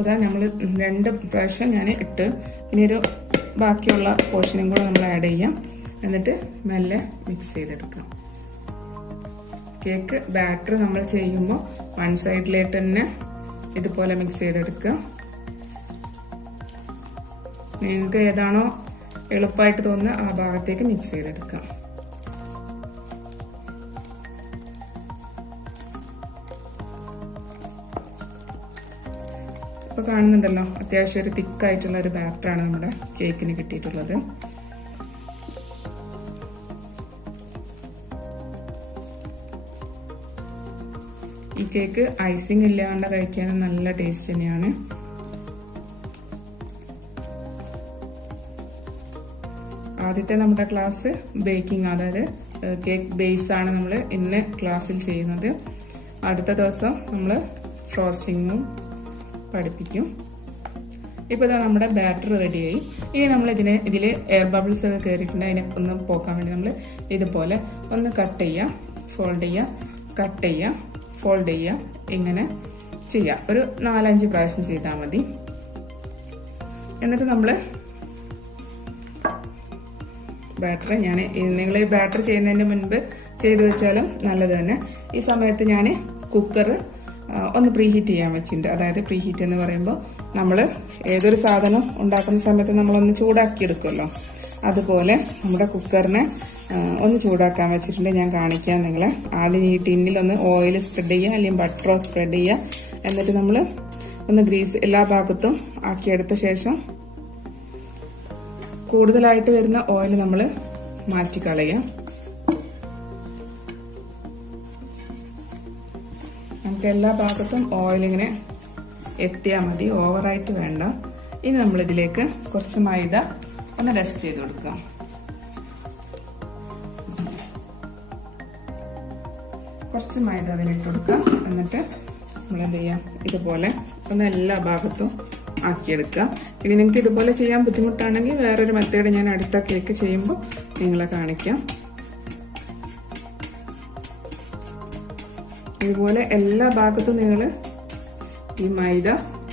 അപ്പോൾ ഇതാ നമ്മൾ 2 പ്രാവശ്യം ഞാൻ ഇട്ട് ഇനിയൊരു ബാക്കിയുള്ള പോർഷനും കൂടെ നമ്മൾ ആഡ് ചെയ്യാം. എന്നിട്ട് മെല്ലെ മിക്സ് ചെയ്തെടുക്കാം. കേക്ക് ബാറ്റർ നമ്മൾ ചെയ്യുമ്പോൾ 1 സൈഡിലായിട്ട് തന്നെ ഇതുപോലെ മിക്സ് ചെയ്തെടുക്കുക. നിങ്ങൾക്ക് ഏതാണോ എളുപ്പമായിട്ട് തോന്നുന്നത് ആ ഭാഗത്തേക്ക് മിക്സ് ചെയ്തെടുക്കാം. ഇപ്പോൾ കാണുന്നുണ്ടല്ലോ, അത്യാവശ്യം ഒരു തിക്കായിട്ടുള്ള ഒരു ബാറ്ററാണ് നമ്മുടെ കേക്കിന് കിട്ടിയിട്ടുള്ളത്. ഈ കേക്ക് ഐസിങ് ഇല്ലാണ്ട് കഴിക്കാനും നല്ല ടേസ്റ്റ് തന്നെയാണ്. ആദ്യത്തെ നമ്മുടെ ക്ലാസ് ബേക്കിംഗ്, അതായത് കേക്ക് ബേസ് ആണ് നമ്മൾ ഇന്ന് ക്ലാസ്സിൽ ചെയ്യുന്നത്. അടുത്ത ദിവസം നമ്മൾ ഫ്രോസ്റ്റിങ്ങും പഠിപ്പിക്കും. ഇപ്പോൾ ഇതാ നമ്മുടെ ബാറ്റർ റെഡിയായി. ഇനി നമ്മൾ ഇതിൽ എയർ ബബിൾസ് ഒക്കെ കയറിയിട്ടുണ്ട്. അതിനെ ഒന്ന് പോക്കാൻ വേണ്ടി നമ്മൾ ഇതുപോലെ ഒന്ന് കട്ട് ചെയ്യുക, ഫോൾഡ് ചെയ്യുക, കട്ട് ചെയ്യുക, ഫോൾഡ് ചെയ്യുക, ഇങ്ങനെ ചെയ്യാം. ഒരു 4-5 പ്രാവശ്യം ചെയ്താൽ മതി. എന്നിട്ട് നമ്മൾ ബാറ്റർ നിങ്ങൾ ഈ ബാറ്റർ ചെയ്യുന്നതിന് മുൻപ് ചെയ്തു വെച്ചാലും നല്ലത് തന്നെ. ഈ സമയത്ത് ഞാൻ കുക്കർ ഒന്ന് പ്രീഹീറ്റ് ചെയ്യാൻ വെച്ചിട്ടുണ്ട്. അതായത് പ്രീഹീറ്റ് എന്ന് പറയുമ്പോൾ നമ്മൾ ഏതൊരു സാധനം ഉണ്ടാക്കുന്ന സമയത്ത് നമ്മളൊന്ന് ചൂടാക്കി എടുക്കുമല്ലോ, അതുപോലെ നമ്മുടെ കുക്കറിനെ ഒന്ന് ചൂടാക്കാൻ വെച്ചിട്ടുണ്ട്. ഞാൻ കാണിക്കാം നിങ്ങളെ. ആദ്യം ഈ ടിന്നിൽ ഒന്ന് ഓയിൽ സ്പ്രെഡ് ചെയ്യുക, അല്ലെങ്കിൽ ബട്ടറോ സ്പ്രെഡ് ചെയ്യുക. എന്നിട്ട് നമ്മൾ ഒന്ന് ഗ്രീസ് എല്ലാ ഭാഗത്തും ആക്കിയെടുത്ത ശേഷം കൂടുതലായിട്ട് വരുന്ന ഓയിൽ നമ്മൾ മാറ്റിക്കളയുക. നമുക്ക് എല്ലാ ഭാഗത്തും ഓയിൽ ഇങ്ങനെ എത്തിയാൽ മതി, ഓവറായിട്ട് വേണ്ട. ഇനി നമ്മളിതിലേക്ക് കുറച്ച് മൈദ ഒന്ന് ഡസ്റ്റ് ചെയ്ത് കൊടുക്കാം. കുറച്ച് മൈദ അതിലിട്ട് കൊടുക്കാം. എന്നിട്ട് നമ്മൾ എന്ത് ചെയ്യാം, ഇതുപോലെ ഒന്ന് എല്ലാ ഭാഗത്തും ആക്കിയെടുക്കുക. ഇനി നിങ്ങൾക്ക് ഇതുപോലെ ചെയ്യാൻ ബുദ്ധിമുട്ടാണെങ്കിൽ വേറൊരു മെത്തേഡ് ഞാൻ അടുത്ത കേക്ക് ചെയ്യുമ്പോൾ നിങ്ങളെ കാണിക്കാം. ഇതുപോലെ എല്ലാ ഭാഗത്തും നിങ്ങൾ ഈ മൈദ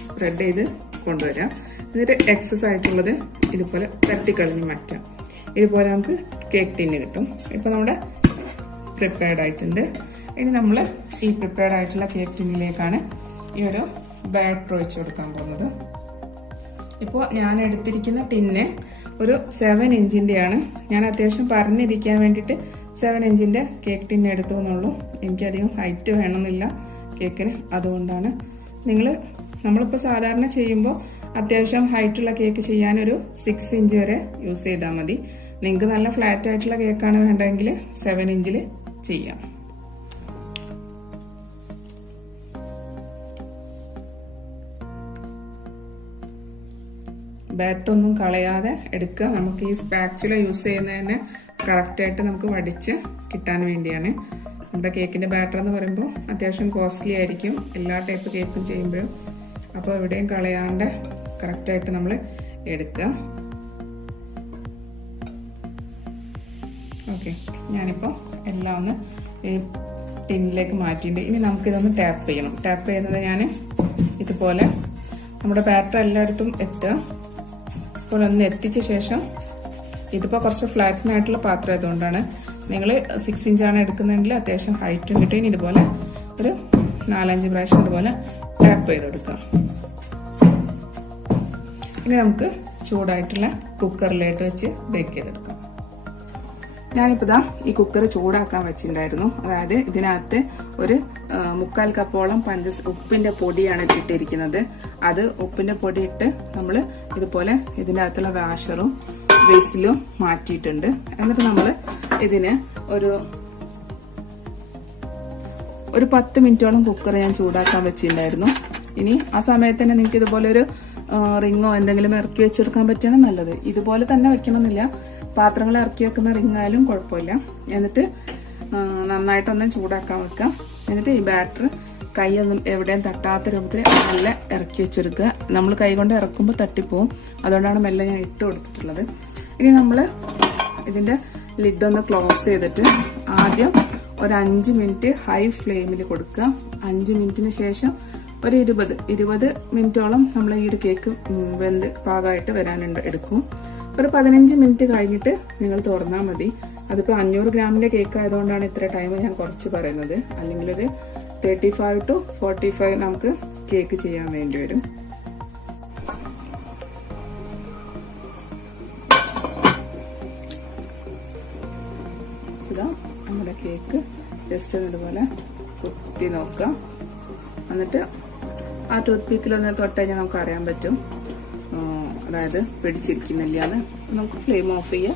സ്പ്രെഡ് ചെയ്ത് കൊണ്ടുവരാം. എന്നിട്ട് എക്സസ് ആയിട്ടുള്ളത് ഇതുപോലെ തട്ടിക്കളഞ്ഞ് മാറ്റാം. ഇതുപോലെ നമുക്ക് കേക്ക് ടിന്ന് കിട്ടും. ഇപ്പോൾ നമ്മുടെ പ്രിപ്പയർഡ് ആയിട്ടുണ്ട്. ഇനി നമ്മൾ ഈ പ്രിപ്പയർഡ് ആയിട്ടുള്ള കേക്ക് ടിന്നിലേക്കാണ് ഈ ഒരു ബാറ്റർ ഒഴിച്ച് കൊടുക്കാൻ പോകുന്നത്. ഇപ്പോൾ ഞാൻ എടുത്തിരിക്കുന്ന ടിന്ന് ഒരു 7 ഇഞ്ചിൻ്റെയാണ്. ഞാൻ അത്യാവശ്യം പറഞ്ഞിരിക്കാൻ വേണ്ടിയിട്ട് 7 ഇഞ്ചിൻ്റെ കേക്ക് ടിന്ന് എടുത്തു എന്നുള്ളൂ. എനിക്കധികം ഹൈറ്റ് വേണമെന്നില്ല കേക്കിന്, അതുകൊണ്ടാണ്. നമ്മളിപ്പോൾ സാധാരണ ചെയ്യുമ്പോൾ അത്യാവശ്യം ഹൈറ്റുള്ള കേക്ക് ചെയ്യാനൊരു 6 ഇഞ്ച് വരെ യൂസ് ചെയ്താൽ മതി. നിങ്ങൾക്ക് നല്ല ഫ്ലാറ്റ് ആയിട്ടുള്ള കേക്കാണ് വേണ്ടതെങ്കിൽ 7 ഇഞ്ചിൽ ചെയ്യാം. ബാറ്റർ ഒന്നും കളയാതെ എടുക്കുക. നമുക്ക് ഈ സ്പാച്ചുല യൂസ് ചെയ്യുന്നതിന് കറക്റ്റായിട്ട് നമുക്ക് വടിച്ച് കിട്ടാൻ വേണ്ടിയാണ്. നമ്മുടെ കേക്കിൻ്റെ ബാറ്റർ എന്ന് പറയുമ്പോൾ അത്യാവശ്യം കോസ്റ്റ്ലി ആയിരിക്കും എല്ലാ ടൈപ്പ് കേക്കും ചെയ്യുമ്പോഴും. അപ്പോൾ എവിടെയും കളയാണ്ട് കറക്റ്റായിട്ട് നമ്മൾ എടുക്കുക. ഓക്കെ, ഞാനിപ്പോൾ എല്ലാം ഒന്ന് ടിന്നിലേക്ക് മാറ്റിയിട്ടുണ്ട്. ഇനി നമുക്കിതൊന്ന് ടാപ്പ് ചെയ്യണം. ടാപ്പ് ചെയ്യുന്നത് ഞാൻ ഇതുപോലെ നമ്മുടെ ബാറ്റർ എല്ലായിടത്തും എത്തുക. അപ്പോൾ ഒന്ന് എത്തിച്ച ശേഷം, ഇതിപ്പോൾ കുറച്ച് ഫ്ലാറ്റിനായിട്ടുള്ള പാത്രം ആയതുകൊണ്ടാണ്. നിങ്ങൾ 6 ഇഞ്ചാണ് എടുക്കുന്നതെങ്കിൽ അത്യാവശ്യം ഹൈറ്റും കിട്ടും. ഇനി ഇതുപോലെ ഒരു 4-5 പ്രാവശ്യം ഇതുപോലെ ടാപ്പ് ചെയ്ത് കൊടുക്കാം. ഇനി നമുക്ക് ചൂടായിട്ടുള്ള കുക്കറിലേക്ക് വെച്ച് ബേക്ക് ചെയ്തെടുക്കാം. ഞാനിപ്പോൾ ദാ ഈ കുക്കർ ചൂടാക്കാൻ വെച്ചിട്ടുണ്ടായിരുന്നു. അതായത് ഇതിനകത്ത് ഒരു 3/4 കപ്പോളം ഉപ്പിന്റെ പൊടിയാണ് ഇട്ടിരിക്കുന്നത്. അത് ഉപ്പിന്റെ പൊടി ഇട്ട് നമ്മൾ ഇതുപോലെ ഇതിൻ്റെ അകത്തുള്ള വാഷറും ബേസിലും മാറ്റിയിട്ടുണ്ട്. എന്നിട്ട് നമ്മൾ ഇതിന് ഒരു 10 മിനിറ്റോളം കുക്കർ ഞാൻ ചൂടാക്കാൻ വെച്ചിട്ടുണ്ടായിരുന്നു. ഇനി ആ സമയത്ത് തന്നെ നിങ്ങൾക്ക് ഇതുപോലെ ഒരു റിങ്ങോ എന്തെങ്കിലും ഇറക്കി വെച്ചെടുക്കാൻ പറ്റണം നല്ലത്. ഇതുപോലെ തന്നെ വെക്കണമെന്നില്ല, പാത്രങ്ങൾ ഇറക്കി വെക്കുന്ന റിങ്ങായാലും കുഴപ്പമില്ല. എന്നിട്ട് നന്നായിട്ടൊന്ന് ചൂടാക്കാൻ വെക്കാം. എന്നിട്ട് ഈ ബാറ്റർ കൈയൊന്നും എവിടെയും തട്ടാത്ത രൂപത്തിൽ നല്ല ഇറക്കി വെച്ചെടുക്കുക. നമ്മൾ കൈ കൊണ്ട് ഇറക്കുമ്പോൾ തട്ടിപ്പോവും, അതുകൊണ്ടാണ് മെല്ലെ ഞാൻ ഇട്ട് കൊടുത്തിട്ടുള്ളത്. ഇനി നമ്മൾ ഇതിൻ്റെ ലിഡൊന്ന് ക്ലോസ് ചെയ്തിട്ട് ആദ്യം ഒരു 5 മിനിറ്റ് ഹൈ ഫ്ലെയിമിൽ കൊടുക്കുക. 5 മിനിറ്റിന് ശേഷം ഒരു 20 മിനിറ്റോളം നമ്മൾ ഈ ഒരു കേക്ക് വെന്ത് പാകമായിട്ട് വരാനുണ്ട് എടുക്കും. ഒരു 15 മിനിറ്റ് കഴിഞ്ഞിട്ട് നിങ്ങൾ തുറന്നാൽ മതി. അതിപ്പോൾ 500 ഗ്രാമിന്റെ കേക്ക് ആയതുകൊണ്ടാണ് ഇത്ര ടൈം ഞാൻ കുറച്ച് പറയുന്നത്. അല്ലെങ്കിൽ ഒരു 35 to 45 നമുക്ക് കേക്ക് ചെയ്യാൻ വേണ്ടി വരും. ഇതാ നമ്മുടെ കേക്ക് ജസ്റ്റ് ഇതുപോലെ കുത്തി നോക്കാം. എന്നിട്ട് ആ ടൂത്ത് പീക്കിലൊന്ന് തൊട്ട് കഴിഞ്ഞാൽ നമുക്ക് അറിയാൻ പറ്റും, അതായത് പിടിച്ചിരിക്കുന്നില്ലാന്ന്. നമുക്ക് ഫ്ലെയിം ഓഫ് ചെയ്യാം.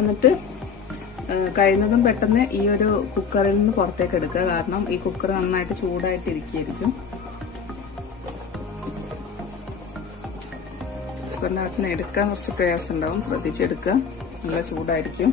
എന്നിട്ട് കഴിയുന്നതും പെട്ടെന്ന് ഈ ഒരു കുക്കറിൽ നിന്ന് പുറത്തേക്ക് എടുക്കുക. കാരണം ഈ കുക്കർ നന്നായിട്ട് ചൂടായിട്ടിരിക്കും. കുക്കറിനകത്ത് നിന്ന് എടുക്കാൻ കുറച്ച് പ്രയാസം ഉണ്ടാവും, ശ്രദ്ധിച്ചെടുക്കുക, നല്ല ചൂടായിരിക്കും.